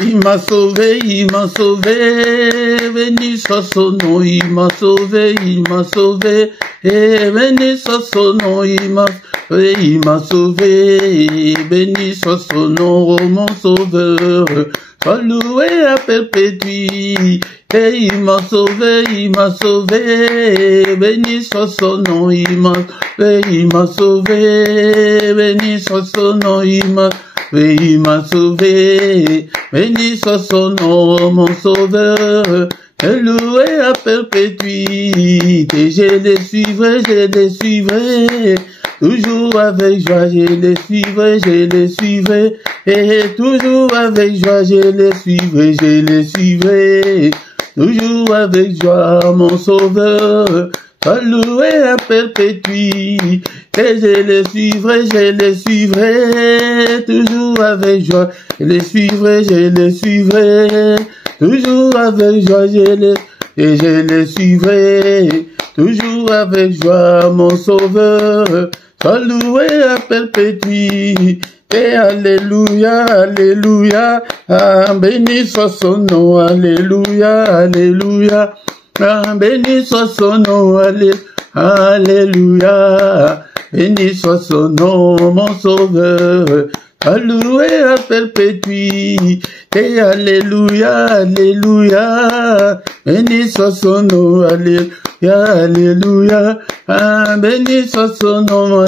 Il m'a sauvé, béni soit son nom, il m'a sauvé, et béni soit son nom, il m'a sauvé, béni soit son nom, oh mon sauveur, sois loué à perpétuité, et il m'a sauvé, béni soit son nom, il m'a sauvé, béni soit son nom, il m'a sauvé, béni soit son nom, mon sauveur, et loué à perpétuité, je les suivrai, toujours avec joie, je les suivrai, et toujours avec joie, je les suivrai, toujours avec joie, mon sauveur, sois loué à perpétuité, et je les suivrai, toujours avec joie, je les suivrai, toujours avec joie, je les suivrai, toujours avec joie, mon sauveur, sois loué à perpétuité, et alléluia, alléluia, ah, béni soit son nom, alléluia, alléluia, ah, béni soit son nom, alléluia, béni soit son nom, mon sauveur, alloué à perpétuité, et alléluia, alléluia, béni soit son nom, alléluia, alléluia, ah, béni soit son nom,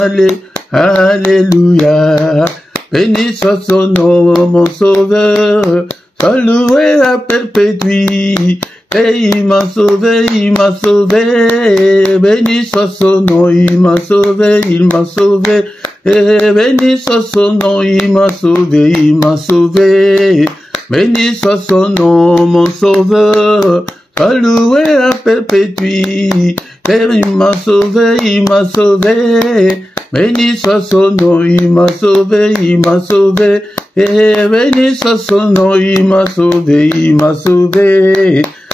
alléluia, béni soit son nom, mon sauveur, alloué à perpétuité, et il m'a sauvé, béni soit son nom, il m'a sauvé, et béni soit son nom, il m'a sauvé, béni soit son nom, mon sauveur, alloué à perpétuité, et il m'a sauvé, béni soit son nom, il m'a sauvé, et béni soit son nom, il m'a sauvé,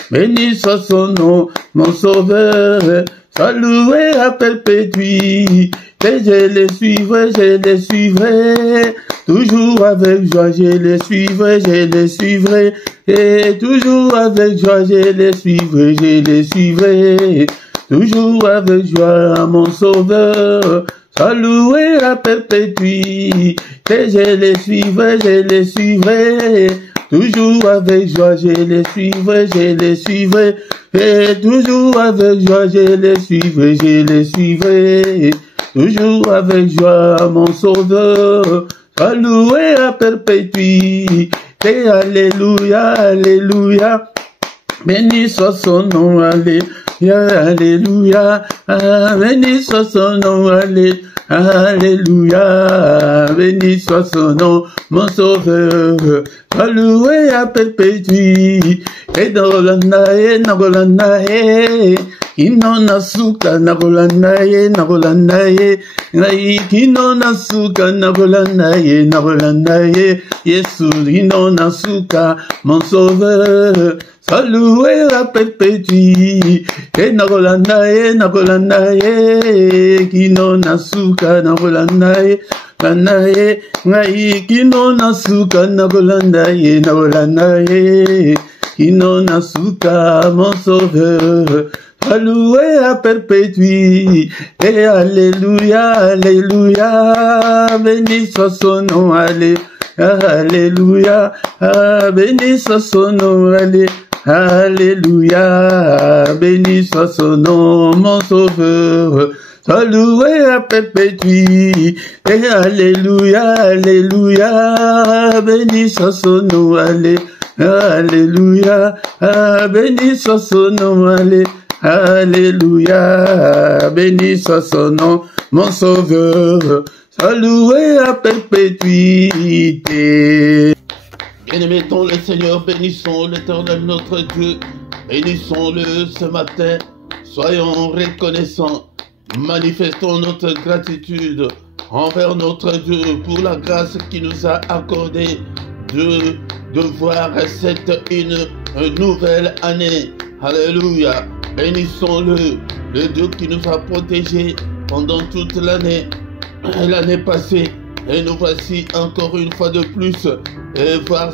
béni soit son nom, mon sauveur, sois loué à perpétuité, et je les suivrai, toujours avec joie, je les suivrai, et toujours avec joie, je les suivrai, toujours avec joie, mon sauveur, sois loué à perpétuité, et je les suivrai, toujours avec joie, je les suivrai, et toujours avec joie, je les suivrai, toujours avec joie, mon sauveur, sois loué à perpétuité, et alléluia, alléluia, béni soit son nom, alléluia, alléluia, béni soit son nom, alléluia, béni soit son nom, mon sauveur, sois loué à perpétuité, et Nagolanae, Kino Nasuka, Nagolanae, Kino Nasuka, Nagolanae, Yesu, Kino Nasuka, mon sauveur, sois loué à perpétuité, et Nagolanae, Kino Nasuka, Nagolanae, Kino Nasuka, Nagolanae, Kino Nasuka, mon sauveur, sois loué à perpétuité, et alléluia, alléluia, béni soit son nom, alléluia, béni soit son nom, alléluia, béni soit son nom, mon sauveur, sois loué à perpétuité, et alléluia, alléluia, béni soit son nom, alléluia, béni soit son nom, alléluia, béni soit son nom, mon sauveur, sois loué à perpétuité. Bien-aimons le Seigneur, bénissons l'Éternel notre Dieu, bénissons-le ce matin, soyons reconnaissants, manifestons notre gratitude envers notre Dieu pour la grâce qu'il nous a accordée de voir une nouvelle année. Alléluia, bénissons-le, le Dieu qui nous a protégés pendant toute l'année passée, Et nous voici encore une fois de plus et voir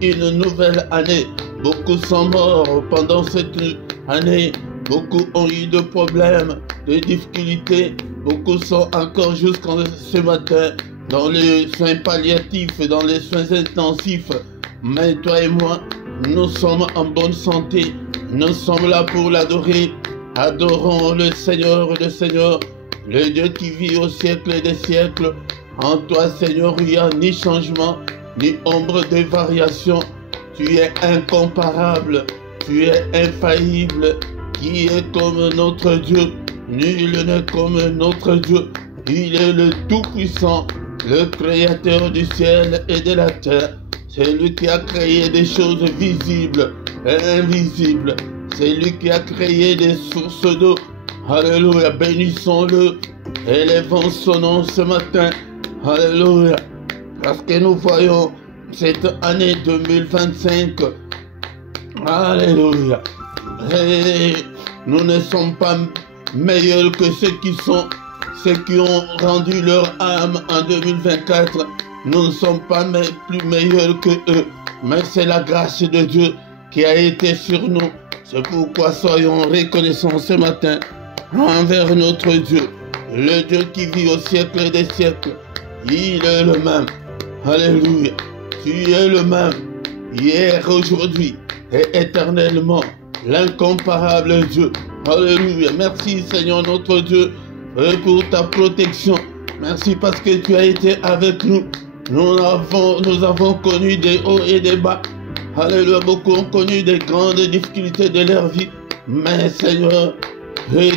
une nouvelle année. Beaucoup sont morts pendant cette année. Beaucoup ont eu de problèmes, de difficultés. Beaucoup sont encore jusqu'en ce matin dans les soins palliatifs, dans les soins intensifs. Mais toi et moi, nous sommes en bonne santé. Nous sommes là pour l'adorer. Adorons le Seigneur, le Dieu qui vit au siècle des siècles. En toi, Seigneur, il n'y a ni changement, ni ombre de variation. Tu es incomparable, tu es infaillible. Qui est comme notre Dieu? Nul n'est comme notre Dieu. Il est le Tout-Puissant, le Créateur du ciel et de la terre. C'est lui qui a créé des choses visibles et invisibles. C'est lui qui a créé des sources d'eau. Alléluia, bénissons-le. Élevons son nom ce matin. Alléluia. Parce que nous voyons cette année 2025. Alléluia. Et nous ne sommes pas meilleurs que ceux qui ont rendu leur âme en 2024. Nous ne sommes pas plus meilleurs que eux. Mais c'est la grâce de Dieu qui a été sur nous. C'est pourquoi soyons reconnaissants ce matin envers notre Dieu. Le Dieu qui vit au siècle des siècles. Il est le même. Alléluia. Tu es le même. Hier, aujourd'hui et éternellement. L'incomparable Dieu. Alléluia. Merci Seigneur notre Dieu pour ta protection. Merci parce que tu as été avec nous. Nous avons connu des hauts et des bas. Alléluia. Beaucoup ont connu des grandes difficultés de leur vie. Mais Seigneur,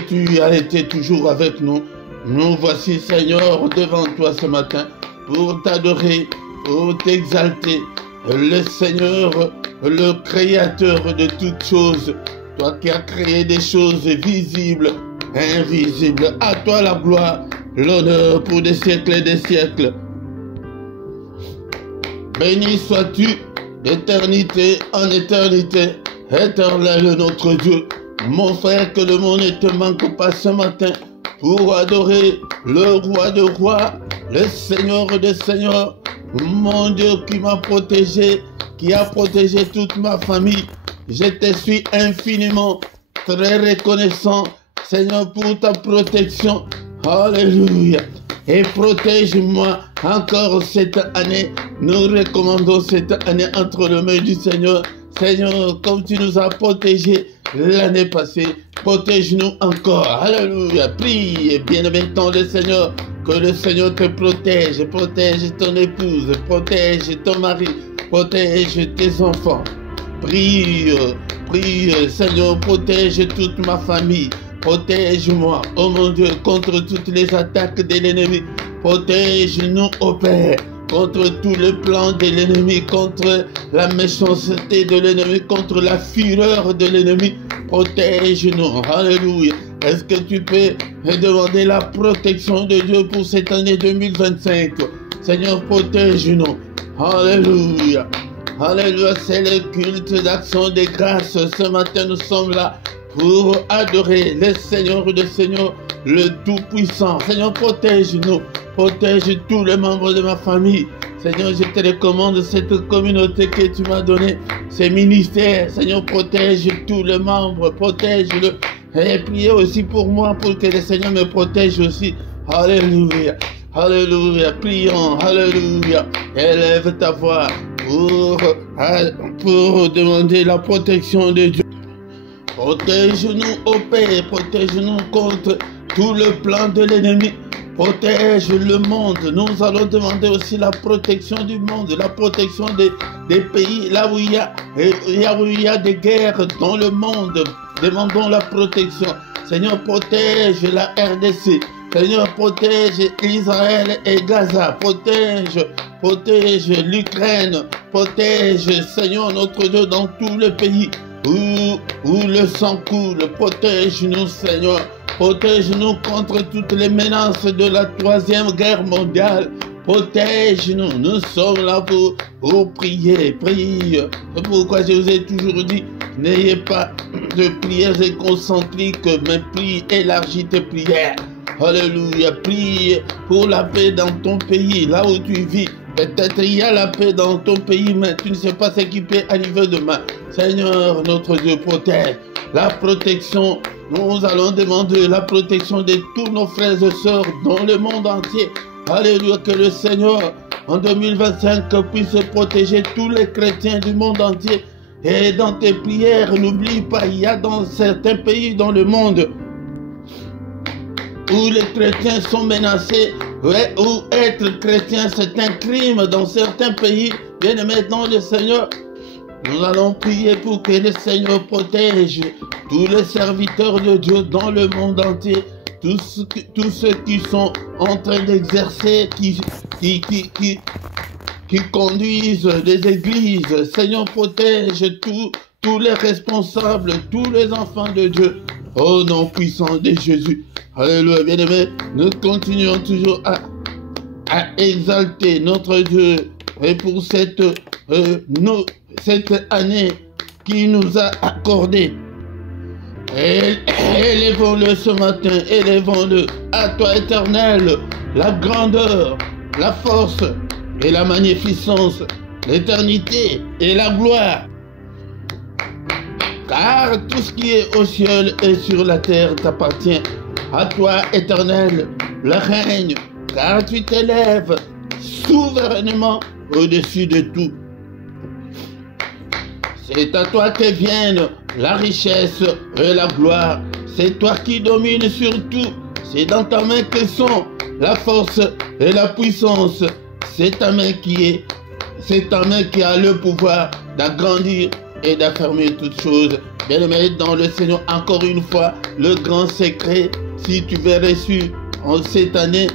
tu as été toujours avec nous. Nous voici Seigneur devant toi ce matin pour t'adorer, pour t'exalter. Le Seigneur, le Créateur de toutes choses. Toi qui as créé des choses visibles, invisibles. À toi la gloire, l'honneur pour des siècles et des siècles. Béni sois-tu d'éternité en éternité, éternel notre Dieu. Mon frère, que le monde ne te manque pas ce matin pour adorer le roi de rois, le Seigneur des seigneurs, mon Dieu qui m'a protégé, qui a protégé toute ma famille. Je te suis infiniment très reconnaissant, Seigneur, pour ta protection. Alléluia. Et protège-moi encore cette année. Nous recommandons cette année entre les mains du Seigneur. Seigneur, comme tu nous as protégés l'année passée, protège-nous encore. Alléluia. Prie et bien-aimé le Seigneur, que le Seigneur te protège. Protège ton épouse, protège ton mari, protège tes enfants. Prie, Seigneur, protège toute ma famille. Protège-moi, oh mon Dieu, contre toutes les attaques de l'ennemi. Protège-nous, ô Père, contre tous les plans de l'ennemi, contre la méchanceté de l'ennemi, contre la fureur de l'ennemi. Protège-nous. Alléluia. Est-ce que tu peux demander la protection de Dieu pour cette année 2025? Seigneur, protège-nous. Alléluia. Alléluia. C'est le culte d'action de grâce. Ce matin, nous sommes là pour adorer le Seigneur des Seigneurs, le Tout-Puissant. Seigneur, protège-nous. Protège tous les membres de ma famille. Seigneur, je te recommande cette communauté que tu m'as donnée, ces ministères. Seigneur, protège tous les membres, protège-le. Et priez aussi pour moi, pour que le Seigneur me protège aussi. Alléluia. Alléluia. Prions. Alléluia. Élève ta voix pour demander la protection de Dieu. Protège-nous, ô Père. Protège-nous contre tout le plan de l'ennemi. Protège le monde. Nous allons demander aussi la protection du monde, la protection des pays, là où il y a des guerres dans le monde. Demandons la protection. Seigneur, protège la RDC. Seigneur, protège Israël et Gaza. Protège l'Ukraine. Protège, Seigneur, notre Dieu, dans tous les pays où le sang coule. Protège-nous, Seigneur. Protège-nous contre toutes les menaces de la 3e guerre mondiale. Protège-nous. Nous sommes là pour prier. Prie. C'est pourquoi je vous ai toujours dit, n'ayez pas de prières concentriques, mais prie, élargis tes prières. Alléluia. Prie pour la paix dans ton pays, là où tu vis. Peut-être il y a la paix dans ton pays, mais tu ne sais pas ce qui peut arriver demain. Seigneur, notre Dieu, protège. La protection, nous allons demander la protection de tous nos frères et sœurs dans le monde entier. Alléluia, que le Seigneur, en 2025, puisse protéger tous les chrétiens du monde entier. Et dans tes prières, n'oublie pas, il y a dans certains pays dans le monde où les chrétiens sont menacés, où être chrétien c'est un crime dans certains pays. Bien-aimés dans le Seigneur, nous allons prier pour que le Seigneur protège tous les serviteurs de Dieu dans le monde entier, tous ceux qui sont en train d'exercer, qui conduisent des églises. Seigneur, protège tous les responsables, tous les enfants de Dieu. Au nom puissant de Jésus. Alléluia, bien-aimés, nous continuons toujours à exalter notre Dieu et pour cette année qu'il nous a accordée. Élevons-le ce matin, élevons-le à toi, Éternel, la grandeur, la force et la magnificence, l'éternité et la gloire. Car tout ce qui est au ciel et sur la terre t'appartient. À toi, Éternel, le règne, car tu t'élèves souverainement au-dessus de tout. C'est à toi que viennent la richesse et la gloire. C'est toi qui domines sur tout. C'est dans ta main que sont la force et la puissance. C'est ta main qui a le pouvoir d'agrandir et d'affermir toutes choses. Bien-aimés dans le Seigneur, encore une fois, le grand secret, si tu veux réussir en cette année,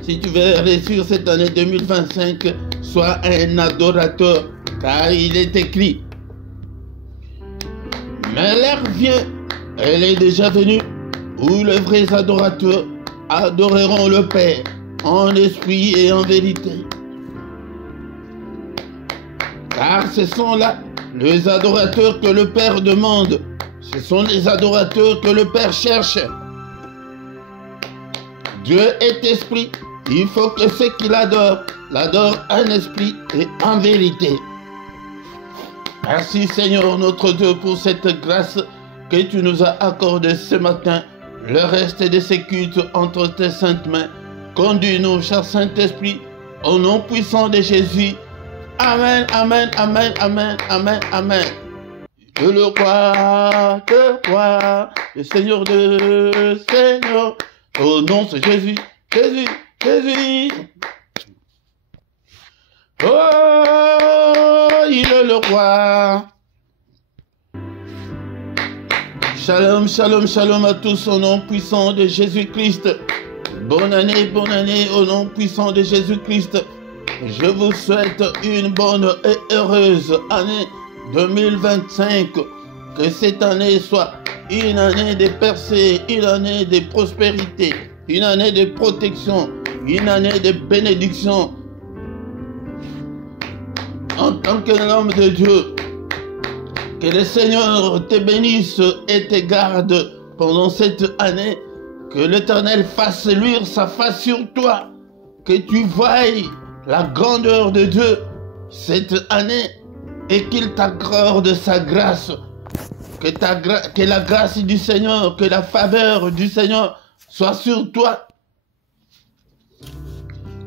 si tu veux réussir cette année 2025, sois un adorateur, car il est écrit. Mais l'heure vient, elle est déjà venue, où les vrais adorateurs adoreront le Père en esprit et en vérité. Car ce sont là les adorateurs que le Père demande. Ce sont les adorateurs que le Père cherche. Dieu est esprit. Il faut que ceux qui l'adorent en esprit et en vérité. Merci Seigneur notre Dieu pour cette grâce que tu nous as accordée ce matin. Le reste de ces cultes entre tes saintes mains. Conduis-nous, cher Saint-Esprit, au nom puissant de Jésus. Amen, amen, amen, amen, amen, amen. Que le roi, le Seigneur de Seigneur, au nom de Jésus, Jésus, Jésus. Oh, il est le roi. Shalom, shalom, shalom à tous au nom puissant de Jésus-Christ. Bonne année au nom puissant de Jésus-Christ. Je vous souhaite une bonne et heureuse année 2025. Que cette année soit une année de percée, une année de prospérité, une année de protection, une année de bénédiction. En tant qu'homme de Dieu, que le Seigneur te bénisse et te garde pendant cette année. Que l'Éternel fasse luire sa face sur toi. Que tu voies la grandeur de Dieu cette année et qu'il t'accorde sa grâce. Que la grâce du Seigneur, que la faveur du Seigneur soit sur toi.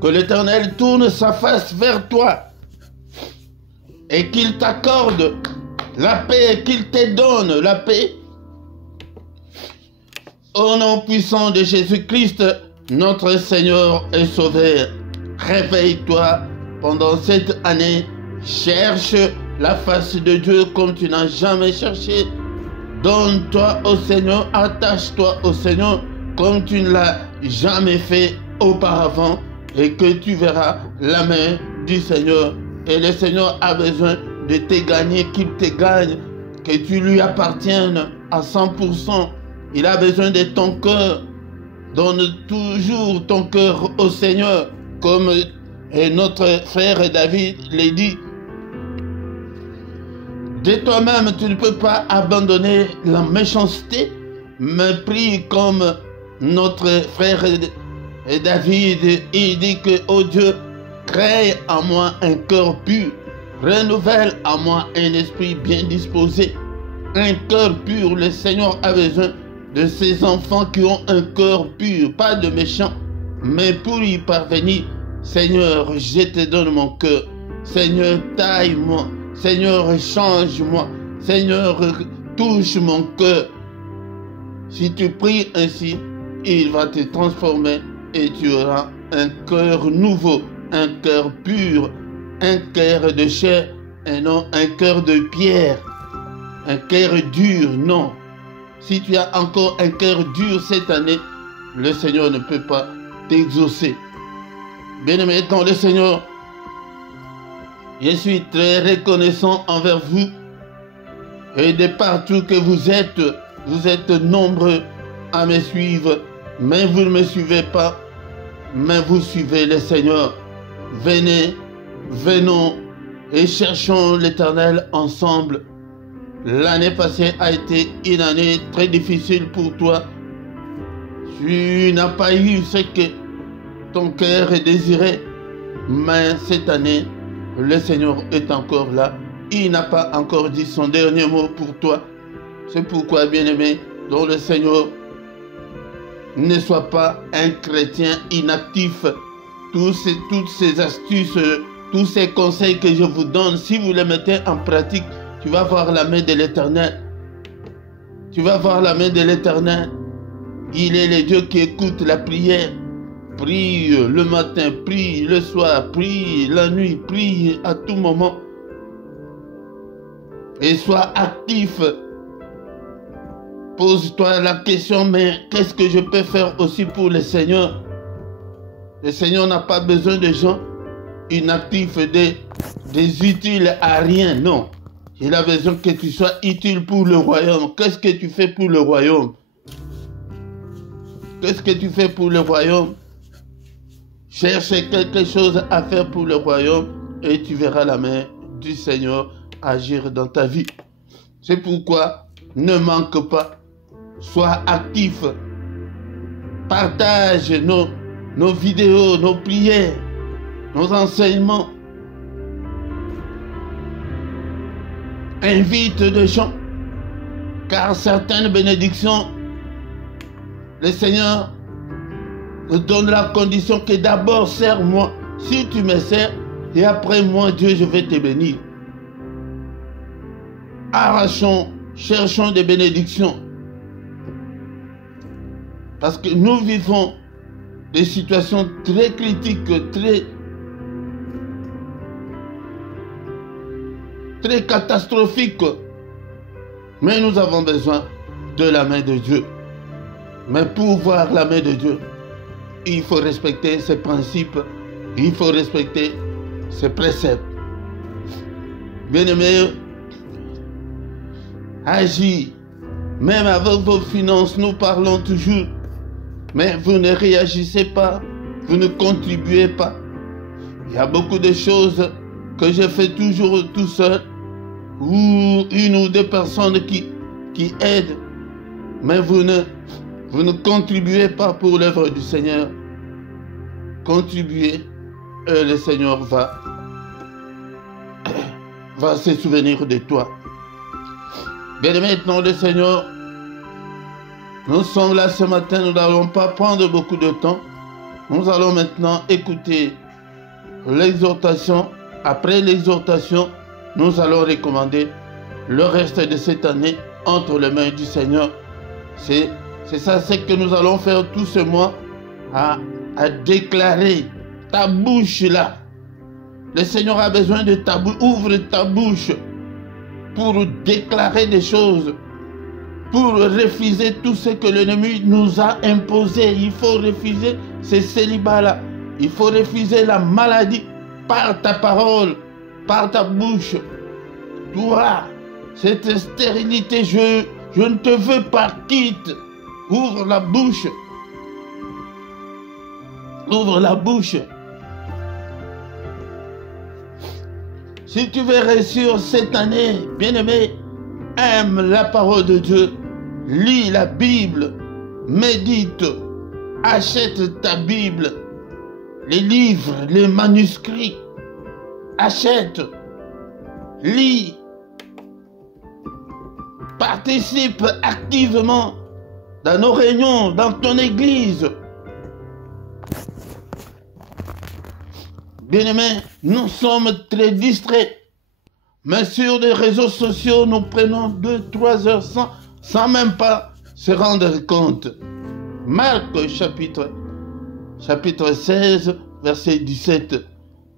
Que l'Éternel tourne sa face vers toi et qu'il t'accorde la paix, qu'il te donne la paix. Au nom puissant de Jésus-Christ, notre Seigneur et Sauveur, réveille-toi pendant cette année. Cherche la face de Dieu comme tu n'as jamais cherché. Donne-toi au Seigneur, attache-toi au Seigneur comme tu ne l'as jamais fait auparavant et que tu verras la main du Seigneur. Et le Seigneur a besoin de te gagner, qu'il te gagne, que tu lui appartiennes à 100%. Il a besoin de ton cœur. Donne toujours ton cœur au Seigneur, comme notre frère David l'a dit. De toi-même, tu ne peux pas abandonner la méchanceté, mais prie comme notre frère David, il dit que, oh Dieu, crée en moi un cœur pur, renouvelle en moi un esprit bien disposé. Un cœur pur, le Seigneur a besoin de ces enfants qui ont un cœur pur, pas de méchants. Mais pour y parvenir, Seigneur, je te donne mon cœur. Seigneur, taille-moi. Seigneur, change-moi. Seigneur, touche mon cœur. Si tu pries ainsi, il va te transformer et tu auras un cœur nouveau, un cœur pur, un cœur de chair et non un cœur de pierre. Un cœur dur, non. Si tu as encore un cœur dur cette année, le Seigneur ne peut pas t'exaucer. Bien-aimé dans le Seigneur, je suis très reconnaissant envers vous. Et de partout que vous êtes nombreux à me suivre, mais vous ne me suivez pas, mais vous suivez le Seigneur. Venez, venons et cherchons l'Éternel ensemble. L'année passée a été une année très difficile pour toi. Tu n'as pas eu ce que ton cœur désirait, mais cette année, le Seigneur est encore là. Il n'a pas encore dit son dernier mot pour toi. C'est pourquoi, bien-aimé, dans le Seigneur, ne sois pas un chrétien inactif. Toutes ces astuces, tous ces conseils que je vous donne, si vous les mettez en pratique, tu vas voir la main de l'Éternel. Tu vas voir la main de l'Éternel. Il est le Dieu qui écoute la prière. Prie le matin, prie le soir, prie la nuit, prie à tout moment. Et sois actif. Pose-toi la question, mais qu'est-ce que je peux faire aussi pour le Seigneur? Le Seigneur n'a pas besoin de gens inactifs, des utiles à rien, non. Il a besoin que tu sois utile pour le royaume. Qu'est-ce que tu fais pour le royaume? Qu'est-ce que tu fais pour le royaume? Cherche quelque chose à faire pour le royaume et tu verras la main du Seigneur agir dans ta vie. C'est pourquoi ne manque pas. Sois actif. Partage nos vidéos, nos prières, nos enseignements. Invite des gens, car certaines bénédictions, le Seigneur te donne la condition que d'abord sers-moi. Si tu me sers, et après moi, Dieu, je vais te bénir. Arrachons, cherchons des bénédictions. Parce que nous vivons des situations très critiques, très catastrophiques. Mais nous avons besoin de la main de Dieu. Mais pour voir la main de Dieu, il faut respecter ses principes, il faut respecter ses préceptes. Bien-aimés, agis. Même avec vos finances, nous parlons toujours. Mais vous ne réagissez pas, vous ne contribuez pas. Il y a beaucoup de choses que je fais toujours tout seul, ou une ou deux personnes qui aident, mais vous ne contribuez pas pour l'œuvre du Seigneur. Contribuez, et le Seigneur va se souvenir de toi. Bien maintenant, le Seigneur, nous sommes là ce matin, nous n'allons pas prendre beaucoup de temps. Nous allons maintenant écouter l'exhortation. Après l'exhortation, nous allons recommander le reste de cette année entre les mains du Seigneur. C'est ça, c'est que nous allons faire tout ce mois à déclarer ta bouche là. Le Seigneur a besoin de ta bouche. Ouvre ta bouche pour déclarer des choses, pour refuser tout ce que l'ennemi nous a imposé. Il faut refuser ces célibats-là. Il faut refuser la maladie par ta parole, par ta bouche. Toi, cette stérilité, je ne te veux pas, quitte. Ouvre la bouche. Ouvre la bouche. Si tu veux réussir cette année, bien-aimé, aime la parole de Dieu. Lis la Bible. Médite Achète ta Bible, les livres, les manuscrits. Achète, lis, participe activement dans nos réunions, dans ton église. Bien-aimés, nous sommes très distraits. Mais sur les réseaux sociaux, nous prenons 2-3 heures sans même pas se rendre compte. Marc chapitre 16, verset 17.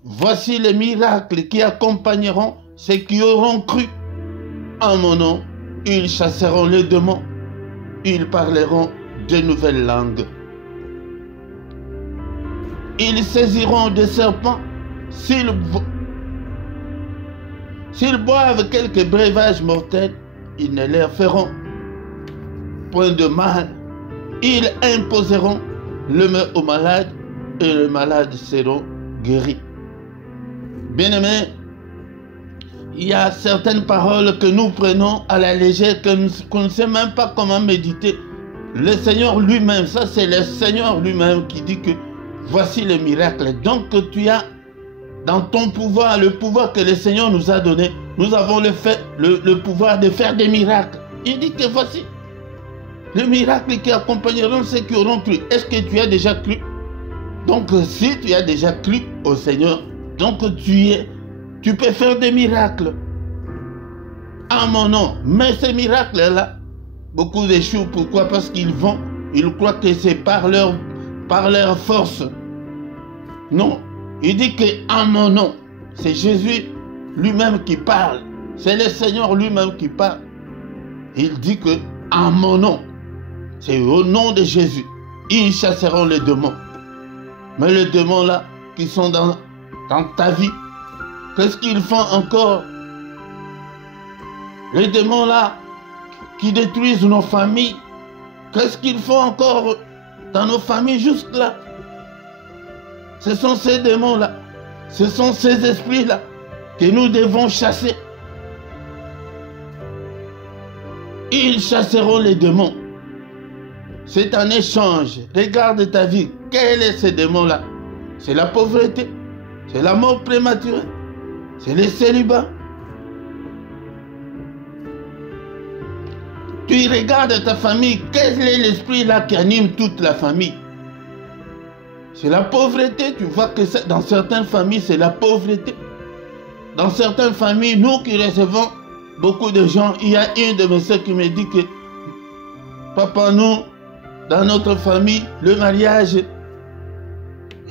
Voici les miracles qui accompagneront ceux qui auront cru. En mon nom, ils chasseront les démons. Ils parleront de nouvelles langues. Ils saisiront des serpents. S'ils boivent quelques breuvages mortels, ils ne leur feront point de mal. Ils imposeront le main aux malades et les malades seront guéris. Bien-aimés, il y a certaines paroles que nous prenons à la légère, qu'on ne sait même pas comment méditer. Le Seigneur lui-même, ça c'est le Seigneur lui-même qui dit que voici le miracle. Donc tu as dans ton pouvoir, le pouvoir que le Seigneur nous a donné, nous avons le pouvoir de faire des miracles. Il dit que voici le miracle qui accompagneront ceux qui auront cru. Est-ce que tu as déjà cru? Donc si tu as déjà cru au Seigneur, donc tu peux faire des miracles en mon nom. Mais ces miracles-là, beaucoup d'échouent. Pourquoi? Parce qu'ils croient que c'est par leur force. Non, il dit que en mon nom, c'est Jésus lui-même qui parle. C'est le Seigneur lui-même qui parle. Il dit que en mon nom, c'est au nom de Jésus, ils chasseront les démons. Mais les démons là, qui sont dans ta vie, qu'est-ce qu'ils font encore? Les démons là, qui détruisent nos familles, qu'est-ce qu'ils font encore dans nos familles juste là? Ce sont ces démons là, ce sont ces esprits là que nous devons chasser. Ils chasseront les démons. C'est un échange. Regarde ta vie. Quel est ce démon-là? C'est la pauvreté. C'est la mort prématurée. C'est le célibat. Tu regardes ta famille. Quel est l'esprit-là qui anime toute la famille? C'est la pauvreté. Tu vois que dans certaines familles, c'est la pauvreté. Dans certaines familles, nous qui recevons beaucoup de gens, il y a une de mes soeurs qui me dit que papa, nous, dans notre famille, le mariage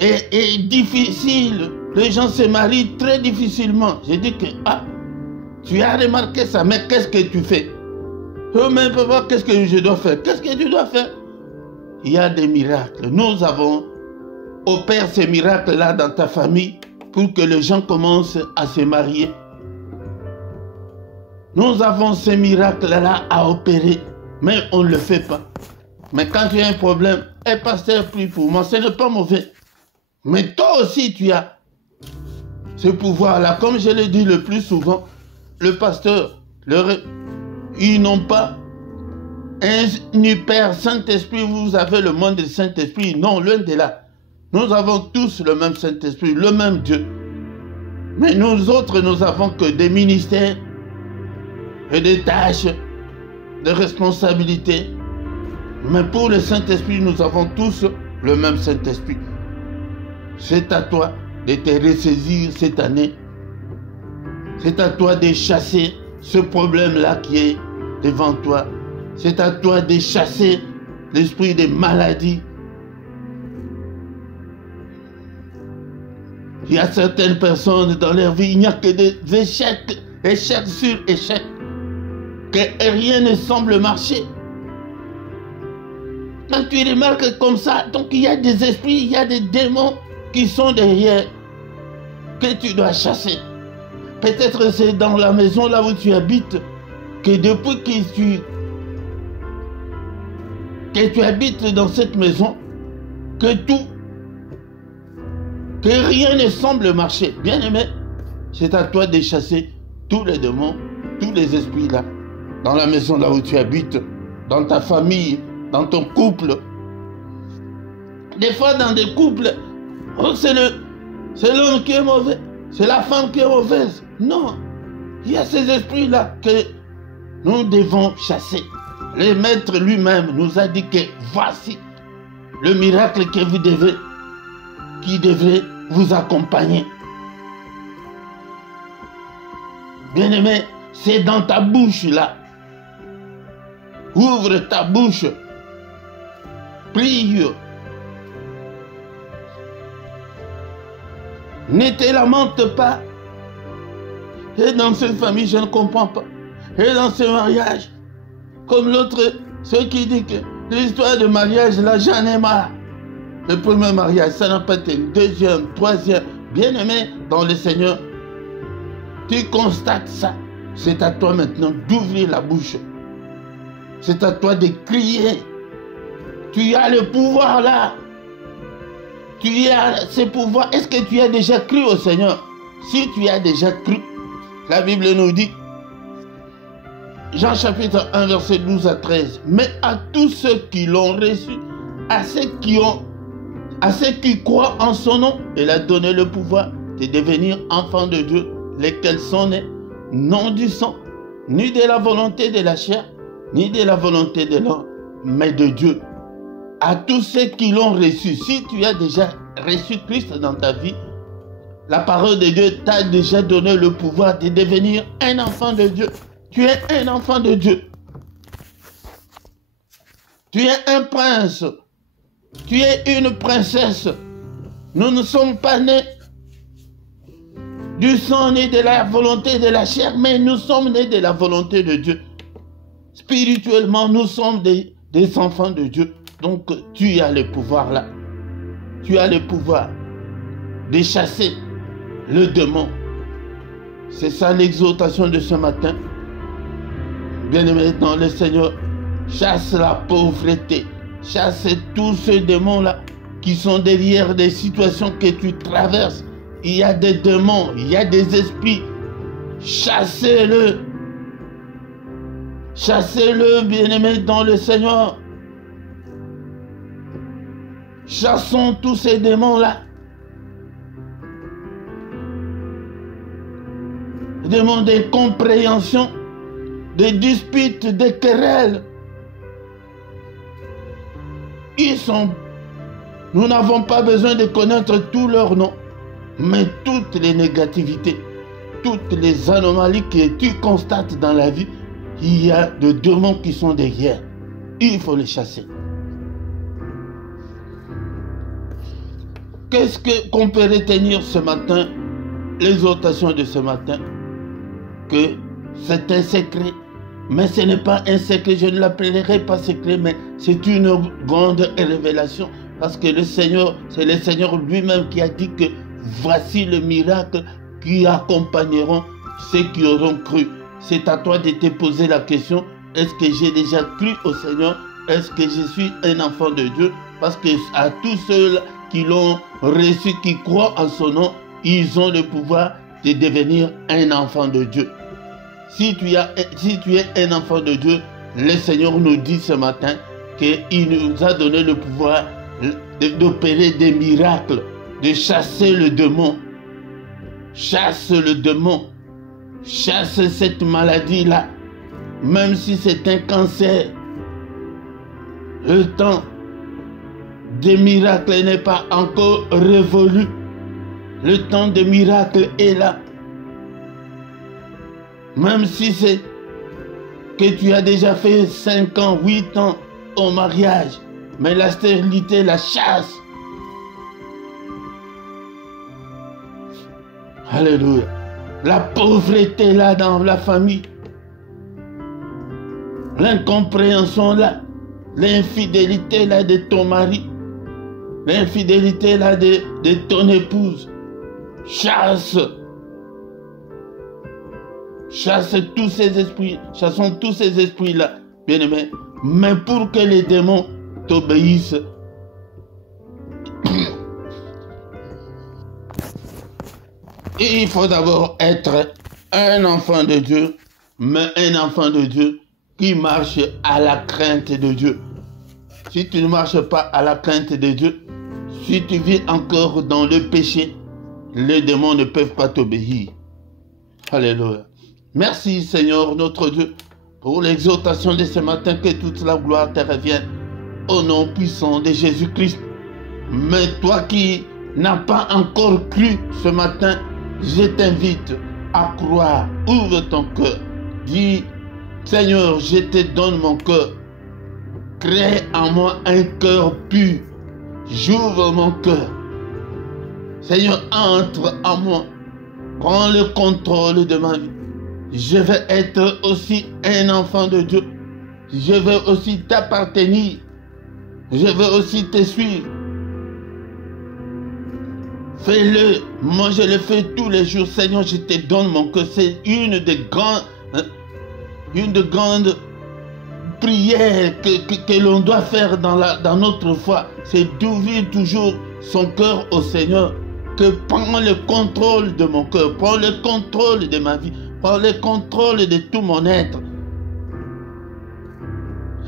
est difficile. Les gens se marient très difficilement. J'ai dit que, tu as remarqué ça, mais qu'est-ce que tu fais? Oh, mais papa, qu'est-ce que je dois faire? Qu'est-ce que tu dois faire? Il y a des miracles. Nous avons opéré ces miracles-là dans ta famille pour que les gens commencent à se marier. Nous avons ces miracles-là à opérer, mais on ne le fait pas. Mais quand tu as un problème, pasteur, prie pour moi, ce n'est pas mauvais. Mais toi aussi, tu as ce pouvoir-là. Comme je l'ai dit le plus souvent, le pasteur, ils n'ont pas un hyper Saint-Esprit. Vous avez le monde du Saint-Esprit. Non, loin de là. Nous avons tous le même Saint-Esprit, le même Dieu. Mais nous autres, nous avons que des ministères et des tâches, des responsabilités. Mais pour le Saint-Esprit, nous avons tous le même Saint-Esprit. C'est à toi de te ressaisir cette année. C'est à toi de chasser ce problème-là qui est devant toi. C'est à toi de chasser l'esprit des maladies. Il y a certaines personnes dans leur vie, il n'y a que des échecs, échecs sur échecs, que rien ne semble marcher. Quand tu remarques comme ça, donc il y a des esprits, il y a des démons qui sont derrière, que tu dois chasser. Peut-être c'est dans la maison là où tu habites, que depuis que tu habites dans cette maison, que rien ne semble marcher. Bien aimé, c'est à toi de chasser tous les démons, tous les esprits là, dans la maison là où tu habites, dans ta famille, dans ton couple. Des fois, dans des couples, oh, c'est l'homme qui est mauvais, c'est la femme qui est mauvaise. Non, il y a ces esprits-là que nous devons chasser. Le Maître lui-même nous a dit que voici le miracle que vous devez, qui devrait vous accompagner. Bien-aimé, c'est dans ta bouche là. Ouvre ta bouche. Prie. Ne te lamente pas. Et dans cette famille, je ne comprends pas. Et dans ce mariage, comme l'autre, ceux qui disent que l'histoire de mariage, là, j'en ai marre. Le premier mariage, ça n'a pas été. Le deuxième, troisième. Bien-aimé dans le Seigneur, tu constates ça. C'est à toi maintenant d'ouvrir la bouche. C'est à toi de crier. Tu as le pouvoir là. Tu as ce pouvoir. Est-ce que tu as déjà cru au Seigneur? Si tu as déjà cru, la Bible nous dit, Jean chapitre 1 verset 12 à 13, mais à tous ceux qui l'ont reçu, à ceux qui croient en son nom, il a donné le pouvoir de devenir enfants de Dieu, lesquels sont nés, non du sang, ni de la volonté de la chair, ni de la volonté de l'homme, mais de Dieu. À tous ceux qui l'ont reçu, si tu as déjà reçu Christ dans ta vie, la parole de Dieu t'a déjà donné le pouvoir de devenir un enfant de Dieu. Tu es un enfant de Dieu. Tu es un prince. Tu es une princesse. Nous ne sommes pas nés du sang ni de la volonté de la chair, mais nous sommes nés de la volonté de Dieu. Spirituellement, nous sommes des enfants de Dieu. Donc, tu as le pouvoir là. Tu as le pouvoir de chasser le démon. C'est ça l'exhortation de ce matin. Bien-aimé dans le Seigneur, chasse la pauvreté. Chasse tous ces démons-là qui sont derrière des situations que tu traverses. Il y a des démons, il y a des esprits. Chassez-le. Chassez-le, bien-aimé dans le Seigneur. Chassons tous ces démons-là. Démons d'incompréhension, des disputes, des querelles. Nous n'avons pas besoin de connaître tous leurs noms, mais toutes les négativités, toutes les anomalies que tu constates dans la vie, il y a des démons qui sont derrière. Il faut les chasser. Qu'est-ce qu'on peut retenir ce matin, l'exhortation de ce matin? Que c'est un secret, mais ce n'est pas un secret, je ne l'appellerai pas secret, mais c'est une grande révélation, parce que le Seigneur, c'est le Seigneur lui-même qui a dit que voici le miracle qui accompagneront ceux qui auront cru. C'est à toi de te poser la question, est-ce que j'ai déjà cru au Seigneur? Est-ce que je suis un enfant de Dieu? Parce que à tous ceux qui l'ont reçu, qui croient en son nom, ils ont le pouvoir de devenir un enfant de Dieu. Si tu es un enfant de Dieu, le Seigneur nous dit ce matin qu'il nous a donné le pouvoir d'opérer des miracles, de chasser le démon. Chasse le démon. Chasse cette maladie-là. Même si c'est un cancer, le temps des miracles n'est pas encore révolu. Le temps des miracles est là. Même si c'est que tu as déjà fait 5 ans, 8 ans au mariage, mais la stérilité la chasse. Alléluia. La pauvreté là dans la famille. L'incompréhension là. L'infidélité là de ton mari. L'infidélité là de ton épouse. Chasse. Chasse tous ces esprits. Chassons tous ces esprits là. Bien aimé. Mais pour que les démons t'obéissent, il faut d'abord être un enfant de Dieu, mais un enfant de Dieu qui marche à la crainte de Dieu. Si tu ne marches pas à la crainte de Dieu, Si tu vis encore dans le péché, les démons ne peuvent pas t'obéir. Alléluia. Merci Seigneur notre Dieu pour l'exhortation de ce matin, que toute la gloire te revienne au nom puissant de Jésus-Christ. Mais toi qui n'as pas encore cru ce matin, je t'invite à croire. Ouvre ton cœur. Dis, Seigneur, je te donne mon cœur. Crée en moi un cœur pur. J'ouvre mon cœur. Seigneur, entre en moi. Prends le contrôle de ma vie. Je veux être aussi un enfant de Dieu. Je veux aussi t'appartenir. Je veux aussi te suivre. Fais-le. Moi, je le fais tous les jours. Seigneur, je te donne mon cœur. C'est une des grandes prières que l'on doit faire dans notre foi. C'est d'ouvrir toujours son cœur au Seigneur. Que prends le contrôle de mon cœur. Prends le contrôle de ma vie. Prends le contrôle de tout mon être.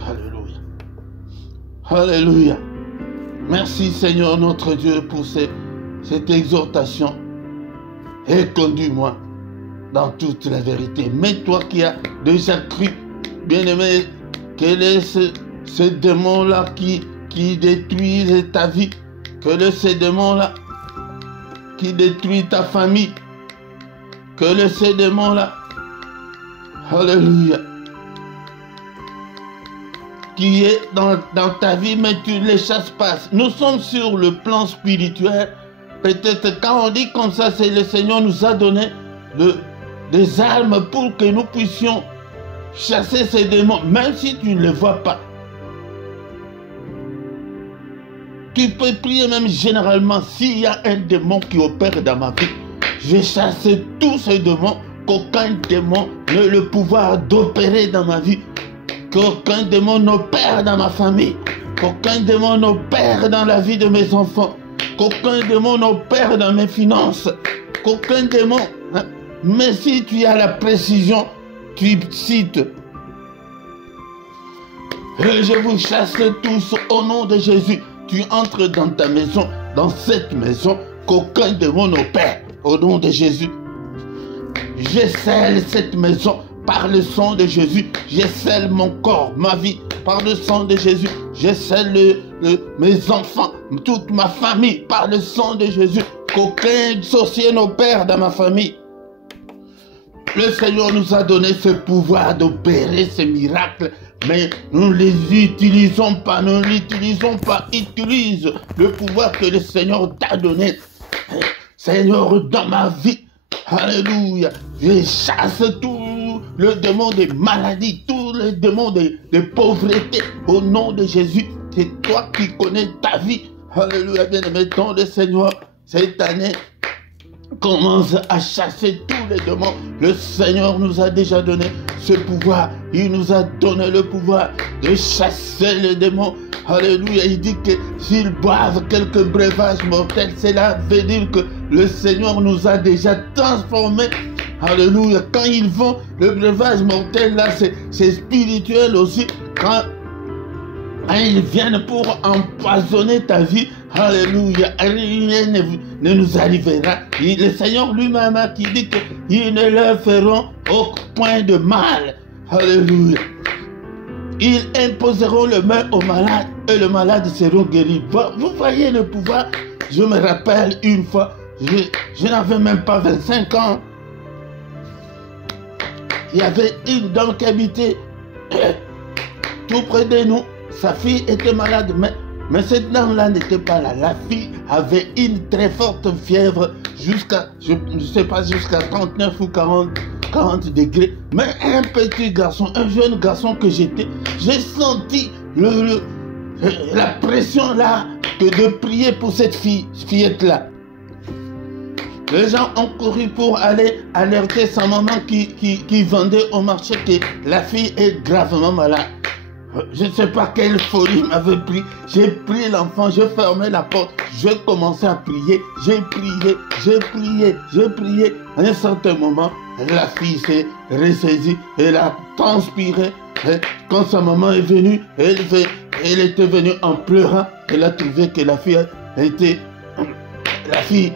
Alléluia. Alléluia. Merci Seigneur notre Dieu pour cette exhortation. Et conduis-moi dans toute la vérité. Mais toi qui as déjà cru, bien-aimé, quel est ce démon-là qui détruit ta vie? Quel est ce démon-là qui détruit ta famille? Quel est ce démon-là? Alléluia. Qui est dans ta vie, mais tu ne les chasses pas. Nous sommes sur le plan spirituel. Peut-être quand on dit comme ça, c'est le Seigneur nous a donné des armes pour que nous puissions chasser ces démons, même si tu ne les vois pas. Tu peux prier même généralement, s'il y a un démon qui opère dans ma vie, je vais chasser tous ces démons, qu'aucun démon n'ait le pouvoir d'opérer dans ma vie, qu'aucun démon n'opère dans ma famille, qu'aucun démon n'opère dans la vie de mes enfants, qu'aucun démon n'opère dans mes finances, qu'aucun démon... Hein? Mais si tu as la précision, tu cites. Et je vous chasse tous au nom de Jésus. Tu entres dans ta maison, dans cette maison, qu'aucun démon n'opère au nom de Jésus. Je scelle cette maison par le sang de Jésus. Je scelle mon corps, ma vie, par le sang de Jésus. Je scelle mes enfants, toute ma famille, par le sang de Jésus. Qu'aucun sorcier n'opère dans ma famille. Le Seigneur nous a donné ce pouvoir d'opérer ces miracles, mais nous ne les utilisons pas, nous ne l'utilisons pas. Utilise le pouvoir que le Seigneur t'a donné. Seigneur, dans ma vie, alléluia, je chasse tout le démon des maladies, tous les démons de pauvreté, au nom de Jésus. C'est toi qui connais ta vie. Alléluia, bien-aimé, ton le Seigneur, cette année, commence à chasser tous les démons. Le Seigneur nous a déjà donné ce pouvoir. Il nous a donné le pouvoir de chasser les démons. Alléluia. Il dit que s'ils boivent quelques breuvages mortels, cela veut dire que le Seigneur nous a déjà transformés. Alléluia. Quand ils vont, le breuvage mortel là, c'est spirituel aussi. Quand ils viennent pour empoisonner ta vie, alléluia, rien ne nous arrivera. Le Seigneur lui-même qui dit qu'ils ne leur feront aucun point de mal. Alléluia. Ils imposeront le main au malade et le malade sera guéri. Vous voyez le pouvoir. Je me rappelle une fois, je n'avais même pas 25 ans. Il y avait une dame qui habitait tout près de nous. Sa fille était malade, mais cette dame-là n'était pas là. La fille avait une très forte fièvre jusqu'à, je ne sais pas, jusqu'à 39 ou 40 degrés. Mais un petit garçon, un jeune garçon que j'étais, j'ai senti la pression là de prier pour cette fillette-là. Les gens ont couru pour aller alerter sa maman qui vendait au marché que la fille est gravement malade. Je ne sais pas quelle folie m'avait pris. J'ai pris l'enfant, j'ai fermé la porte, j'ai commencé à prier. J'ai prié. À un certain moment, la fille s'est ressaisie, elle a transpiré. Quand sa maman est venue, elle était venue en pleurant. Elle a trouvé que la fille été la fille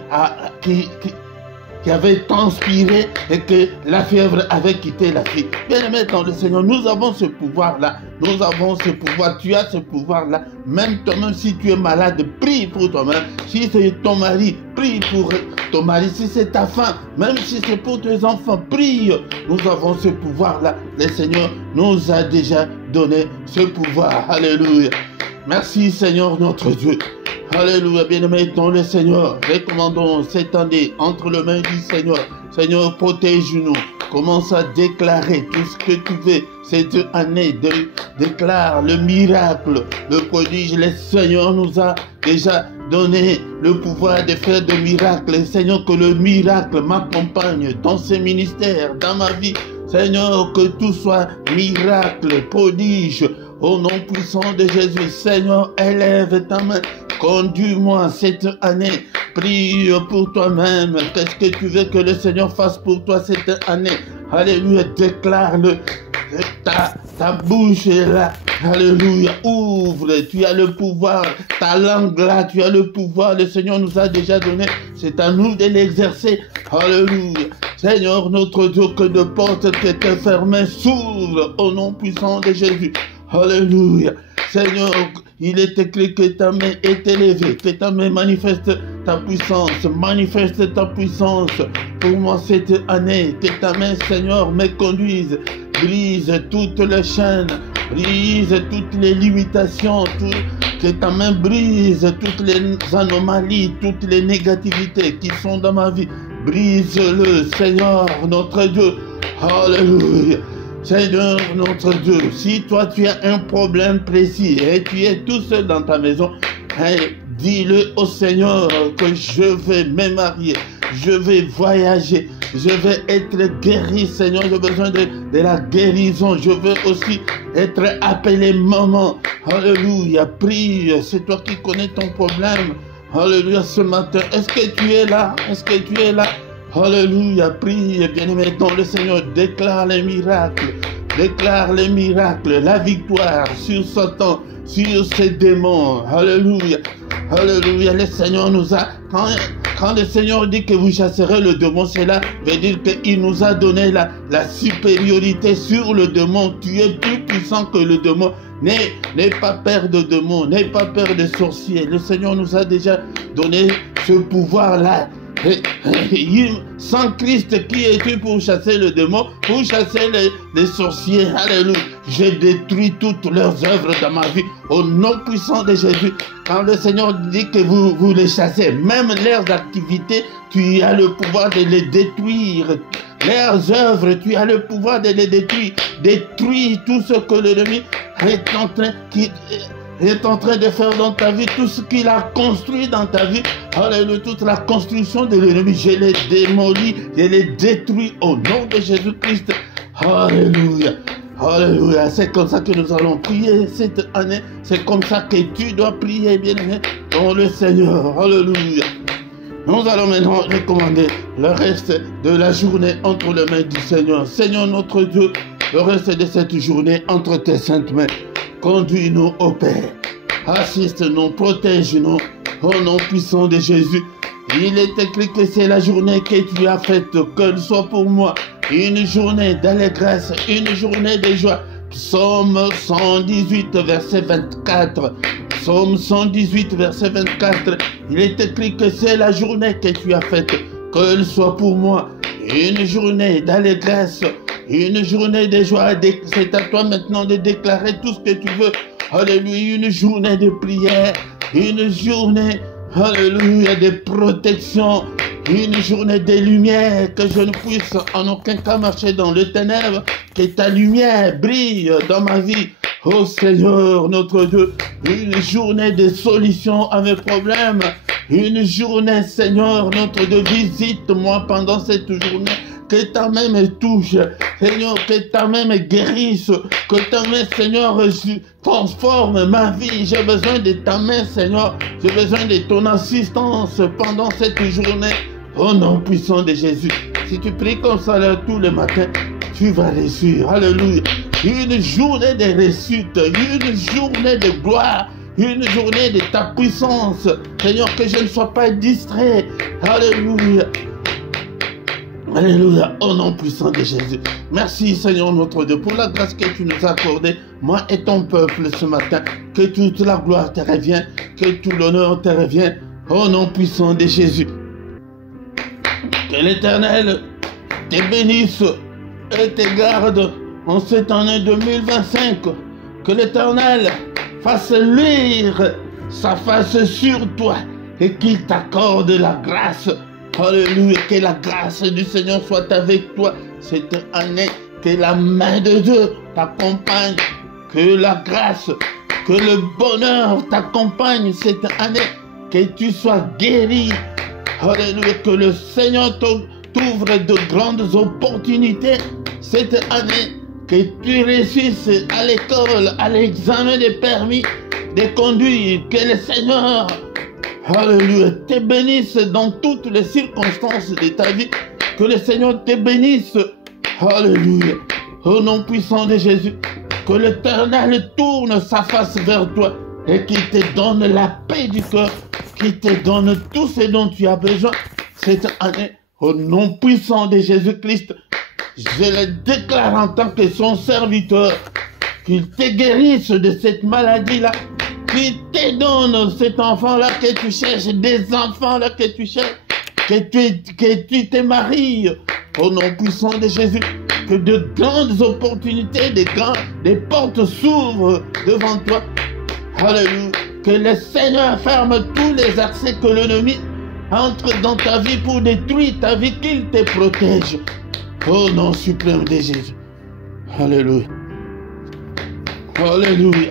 qui avait transpiré et que la fièvre avait quitté la fille. Bien-aimé dans le Seigneur, nous avons ce pouvoir-là. Nous avons ce pouvoir. Tu as ce pouvoir-là. Même toi-même, si tu es malade, prie pour toi-même. Si c'est ton mari, prie pour ton mari. Si c'est ta femme, même si c'est pour tes enfants, prie. Nous avons ce pouvoir-là. Le Seigneur nous a déjà donné ce pouvoir. Alléluia. Merci Seigneur notre Dieu. Alléluia, bien-aimés dans le Seigneur. Recommandons cette année entre les mains du Seigneur. Seigneur, protège-nous. Commence à déclarer tout ce que tu veux cette année. Déclare le miracle, le prodige. Le Seigneur nous a déjà donné le pouvoir de faire des miracles. Seigneur, que le miracle m'accompagne dans ce ministère, dans ma vie. Seigneur, que tout soit miracle, prodige. Au nom puissant de Jésus, Seigneur, élève ta main. Conduis-moi cette année. Prie pour toi-même. Qu'est-ce que tu veux que le Seigneur fasse pour toi cette année? Alléluia. Déclare-le. Ta bouche est là. Alléluia. Ouvre. Tu as le pouvoir. Ta langue là, tu as le pouvoir. Le Seigneur nous a déjà donné. C'est à nous de l'exercer. Alléluia. Seigneur, notre Dieu, que de portes qui étaient fermées s'ouvrent au nom puissant de Jésus. Alléluia. Seigneur, il est écrit que ta main est élevée, que ta main manifeste ta puissance, pour moi cette année, que ta main, Seigneur, me conduise, brise toutes les chaînes, brise toutes les limitations, que ta main brise toutes les anomalies, toutes les négativités qui sont dans ma vie, brise-le, Seigneur, notre Dieu, alléluia. Seigneur notre Dieu, si toi tu as un problème précis et tu es tout seul dans ta maison, dis-le au Seigneur que je vais me marier, je vais voyager, je vais être guéri, Seigneur, j'ai besoin de la guérison, je veux aussi être appelé maman. Alléluia, prie, c'est toi qui connais ton problème. Alléluia, ce matin, est-ce que tu es là? Est-ce que tu es là? Alléluia, prie, bien-aimé dans le Seigneur, déclare les miracles, la victoire sur Satan, sur ses démons. Alléluia, alléluia, le Seigneur nous a, quand le Seigneur dit que vous chasserez le démon, cela veut dire qu'il nous a donné la supériorité sur le démon. Tu es plus puissant que le démon. N'aie pas peur de démons, n'aie pas peur de sorciers. Le Seigneur nous a déjà donné ce pouvoir-là. Sans Christ, qui es-tu pour chasser le démon, pour chasser les sorciers? Alléluia. J'ai détruit toutes leurs œuvres dans ma vie au nom puissant de Jésus. Quand le Seigneur dit que vous les chassez, même leurs activités, tu as le pouvoir de les détruire. Leurs œuvres, tu as le pouvoir de les détruire. Détruis tout ce que l'ennemi est en train de faire dans ta vie, tout ce qu'il a construit dans ta vie. Alléluia, toute la construction de l'ennemi, je l'ai démoli, je l'ai détruit au nom de Jésus-Christ. Alléluia, alléluia. C'est comme ça que nous allons prier cette année. C'est comme ça que tu dois prier, bien-aimé, dans le Seigneur. Alléluia. Nous allons maintenant recommander le reste de la journée entre les mains du Seigneur. Seigneur notre Dieu, le reste de cette journée entre tes saintes mains. Conduis-nous au Père, assiste-nous, protège-nous, au nom puissant de Jésus. Il est écrit que c'est la journée que tu as faite, qu'elle soit pour moi une journée d'allégresse, une journée de joie. Psaume 118, verset 24. Psaume 118, verset 24. Il est écrit que c'est la journée que tu as faite, qu'elle soit pour moi une journée d'allégresse, une journée de joie. C'est à toi maintenant de déclarer tout ce que tu veux. Alléluia, une journée de prière, une journée, alléluia, de protection, une journée de lumière, que je ne puisse en aucun cas marcher dans les ténèbres, que ta lumière brille dans ma vie. Oh Seigneur, notre Dieu, une journée de solution à mes problèmes, une journée, Seigneur, notre Dieu, visite-moi pendant cette journée. Que ta main me touche, Seigneur, que ta main me guérisse, que ta main, Seigneur, transforme ma vie. J'ai besoin de ta main, Seigneur. J'ai besoin de ton assistance pendant cette journée. Au nom puissant de Jésus. Si tu pries comme ça là, tous les matins, tu vas réussir. Alléluia. Une journée de réussite, une journée de gloire, une journée de ta puissance. Seigneur, que je ne sois pas distrait. Alléluia. Alléluia, au nom puissant de Jésus. Merci Seigneur notre Dieu pour la grâce que tu nous as accordée, moi et ton peuple ce matin. Que toute la gloire te revienne, que tout l'honneur te revienne, au nom puissant de Jésus. Que l'Éternel te bénisse et te garde en cette année 2025. Que l'Éternel fasse luire sa face sur toi et qu'il t'accorde la grâce. Alléluia, que la grâce du Seigneur soit avec toi cette année, que la main de Dieu t'accompagne, que la grâce, que le bonheur t'accompagne cette année, que tu sois guéri. Alléluia, que le Seigneur t'ouvre de grandes opportunités cette année, que tu réussisses à l'école, à l'examen des permis de conduire, que le Seigneur, alléluia, te bénisse dans toutes les circonstances de ta vie. Que le Seigneur te bénisse. Alléluia. Au nom puissant de Jésus. Que l'Éternel tourne sa face vers toi et qu'il te donne la paix du cœur, qu'il te donne tout ce dont tu as besoin cette année. Au nom puissant de Jésus-Christ, je le déclare en tant que son serviteur, qu'il te guérisse de cette maladie-là, qu'il te donne cet enfant-là que tu cherches, des enfants-là que tu cherches, que tu te maries, au nom puissant de Jésus, que de grandes opportunités, des portes s'ouvrent devant toi. Alléluia. Que le Seigneur ferme tous les accès que l'ennemi entre dans ta vie pour détruire ta vie, qu'il te protège. Au nom suprême de Jésus. Alléluia. Alléluia.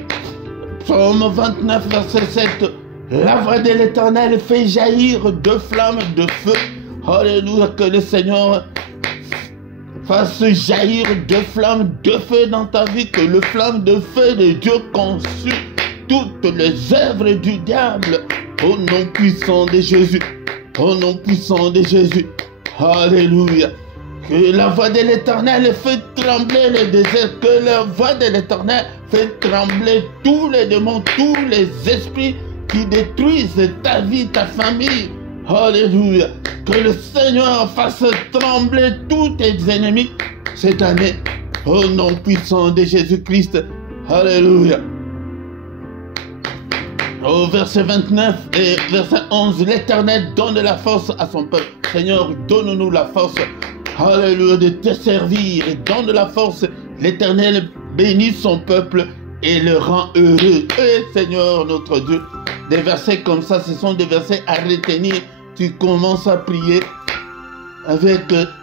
Psaume 29, verset 7. La voix de l'Éternel fait jaillir deux flammes de feu. Alléluia. Que le Seigneur fasse jaillir deux flammes de feu dans ta vie. Que le flamme de feu de Dieu consume toutes les œuvres du diable. Au nom puissant de Jésus. Au nom puissant de Jésus. Alléluia. Que la voix de l'Éternel fait trembler le désert. Que la voix de l'Éternel fait trembler tous les démons, tous les esprits qui détruisent ta vie, ta famille. Alléluia. Que le Seigneur fasse trembler tous tes ennemis cette année. Au nom puissant de Jésus-Christ. Alléluia. Au verset 29 et verset 11, l'Éternel donne la force à son peuple. Seigneur, donne-nous la force. Alléluia, de te servir et donne la force. L'Éternel bénit son peuple et le rend heureux. Et Seigneur notre Dieu, des versets comme ça, ce sont des versets à retenir. Tu commences à prier avec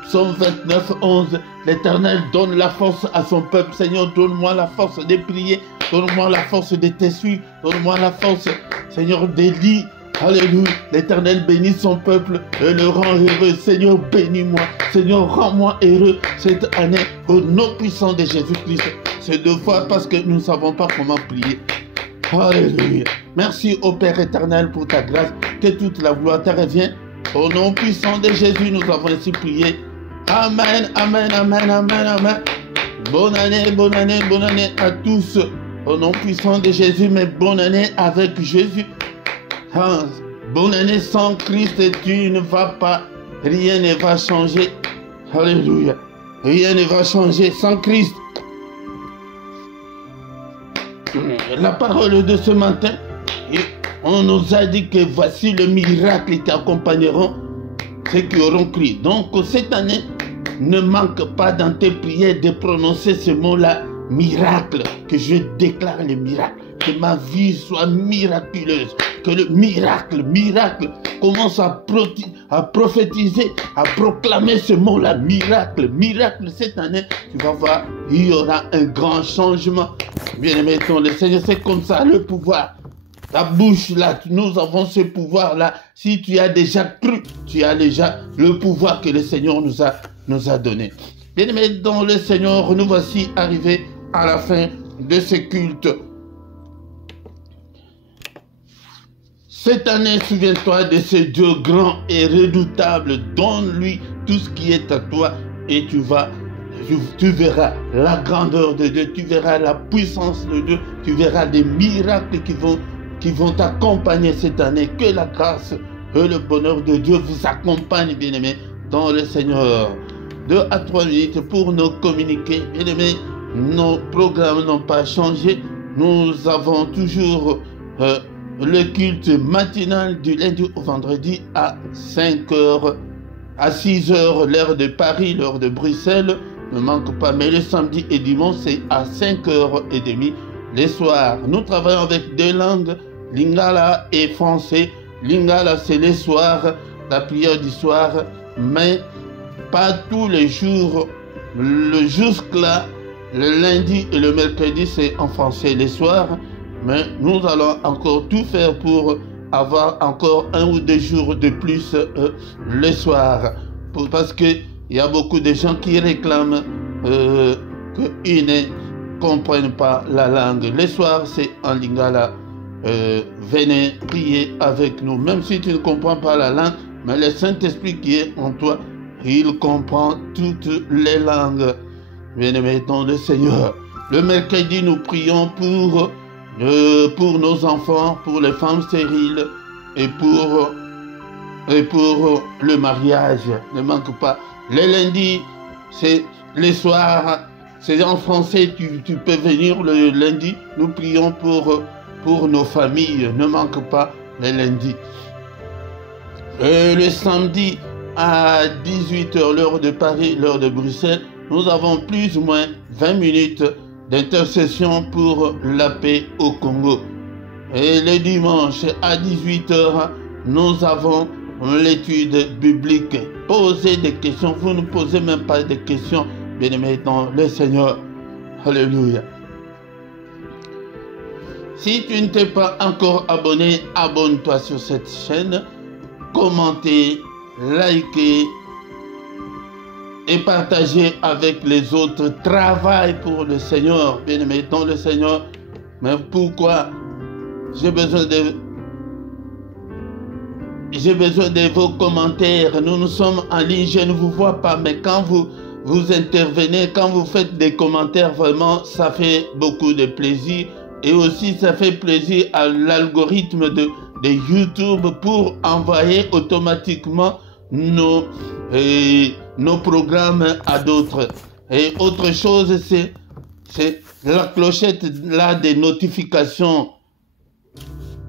Psaume 29, 11. L'Éternel donne la force à son peuple. Seigneur, donne-moi la force de prier. Donne-moi la force de te suivre. Donne-moi la force, Seigneur, de lire. Alléluia. L'Éternel bénit son peuple et le rend heureux. Seigneur, bénis-moi. Seigneur, rends-moi heureux cette année au nom puissant de Jésus-Christ. C'est deux fois parce que nous ne savons pas comment prier. Alléluia. Merci au Père éternel pour ta grâce. Que toute la gloire te revienne. Au nom puissant de Jésus, nous avons ainsi prié. Amen, amen, amen, amen, amen. Bonne année à tous. Au nom puissant de Jésus, mais bonne année avec Jésus. Ah, bonne année sans Christ, tu ne vas pas, rien ne va changer. Alléluia. Rien ne va changer sans Christ. La parole de ce matin, on nous a dit que voici le miracle qui accompagneront ceux qui auront crié. Donc cette année, ne manque pas dans tes prières de prononcer ce mot-là, miracle, que je déclare le miracle. Que ma vie soit miraculeuse. Que le miracle commence à prophétiser, à proclamer ce mot-là, miracle. Miracle, cette année, tu vas voir, il y aura un grand changement. Bien-aimé, le Seigneur, c'est comme ça, le pouvoir. Ta bouche là, nous avons ce pouvoir-là. Si tu as déjà cru, tu as déjà le pouvoir que le Seigneur nous a donné. Bien-aimé, dans le Seigneur, nous voici arrivés à la fin de ce culte. Cette année, souviens-toi de ce Dieu grand et redoutable. Donne-lui tout ce qui est à toi et tu verras la grandeur de Dieu, tu verras la puissance de Dieu, tu verras des miracles qui vont qui vont t'accompagner cette année. Que la grâce et le bonheur de Dieu vous accompagnent, bien-aimés, dans le Seigneur. 2 à 3 minutes pour nous communiquer. Bien-aimés, nos programmes n'ont pas changé. Nous avons toujours le culte matinal du lundi au vendredi à 5h, à 6h, l'heure de Paris, l'heure de Bruxelles. Ne manque pas, mais le samedi et dimanche, c'est à 5h30 les soirs. Nous travaillons avec 2 langues, Lingala et français. Lingala, c'est les soirs, la prière du soir, mais pas tous les jours. Jusque-là, le lundi et le mercredi, c'est en français les soirs, mais nous allons encore tout faire pour avoir encore 1 ou 2 jours de plus le soir. Parce qu'il y a beaucoup de gens qui réclament qu'ils ne comprennent pas la langue. Le soir, c'est en Lingala. Venez prier avec nous. Même si tu ne comprends pas la langue, mais le Saint-Esprit qui est en toi, il comprend toutes les langues. Bien-aimés dans le Seigneur. Le mercredi, nous prions pour nos enfants, pour les femmes stériles et pour le mariage. Ne manque pas. Le lundi, c'est les soirs, c'est en français, tu peux venir le lundi. Nous prions pour nos familles. Ne manque pas le lundi. Le samedi à 18h, l'heure de Paris, l'heure de Bruxelles, nous avons plus ou moins 20 minutes d'intercession pour la paix au Congo. Et le dimanche à 18h, nous avons l'étude biblique. Posez des questions. Vous ne posez même pas de questions, bien-aimés dans le Seigneur. Alléluia. Si tu ne t'es pas encore abonné, abonne-toi sur cette chaîne. Commentez, likez et partagez avec les autres. Travaille pour le Seigneur, bien-aimés dans le Seigneur. Mais pourquoi? J'ai besoin de vos commentaires. Nous sommes en ligne, je ne vous vois pas, mais quand vous intervenez, quand vous faites des commentaires, vraiment, ça fait beaucoup de plaisir. Et aussi, ça fait plaisir à l'algorithme de YouTube pour envoyer automatiquement nos programmes à d'autres. Et autre chose, c'est la clochette là des notifications.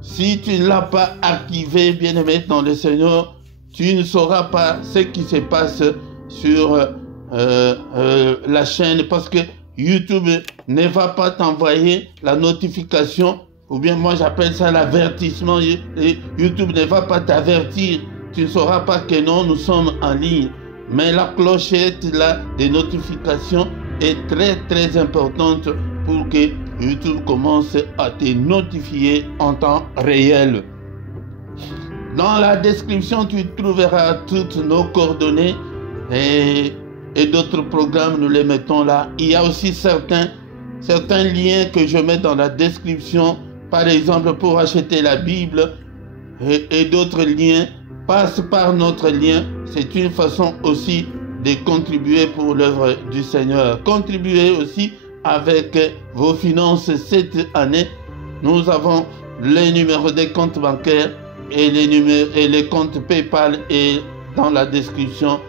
Si tu ne l'as pas activé, bien-aimé dans le Seigneur, tu ne sauras pas ce qui se passe sur la chaîne, parce que YouTube ne va pas t'envoyer la notification, ou bien moi j'appelle ça l'avertissement. YouTube ne va pas t'avertir. Tu ne sauras pas que non, nous sommes en ligne. Mais la clochette là des notifications est très très importante pour que YouTube commence à te notifier en temps réel. Dans la description, tu trouveras toutes nos coordonnées et d'autres programmes, nous les mettons là. Il y a aussi certains liens que je mets dans la description, par exemple pour acheter la Bible, et d'autres liens. Passe par notre lien. C'est une façon aussi de contribuer pour l'œuvre du Seigneur. Contribuez aussi avec vos finances cette année. Nous avons les numéros des comptes bancaires et les comptes PayPal et dans la description,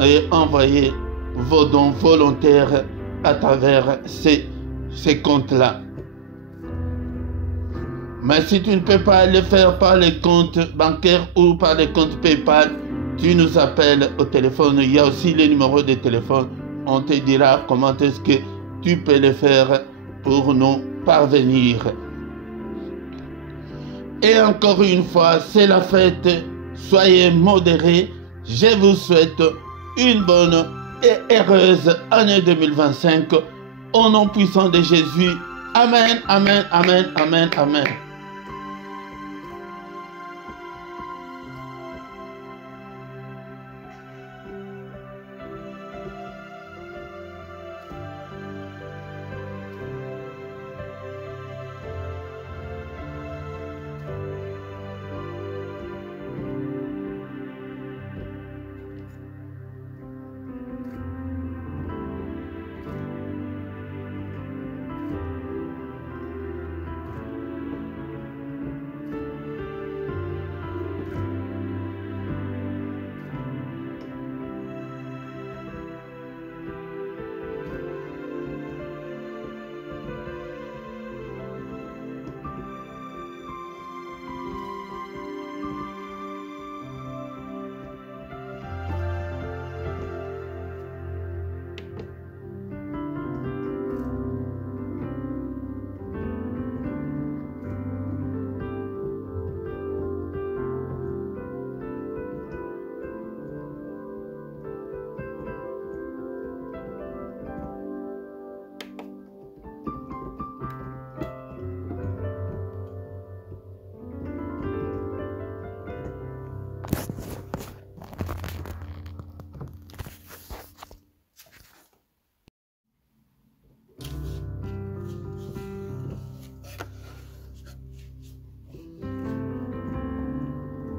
et envoyez vos dons volontaires à travers ces comptes-là. Mais si tu ne peux pas le faire par les comptes bancaires ou par les comptes PayPal, tu nous appelles au téléphone. Il y a aussi les numéros de téléphone. On te dira comment est-ce que tu peux le faire pour nous parvenir. Et encore une fois, c'est la fête. Soyez modérés. Je vous souhaite une bonne et heureuse année 2025. Au nom puissant de Jésus. Amen, amen, amen, amen, amen.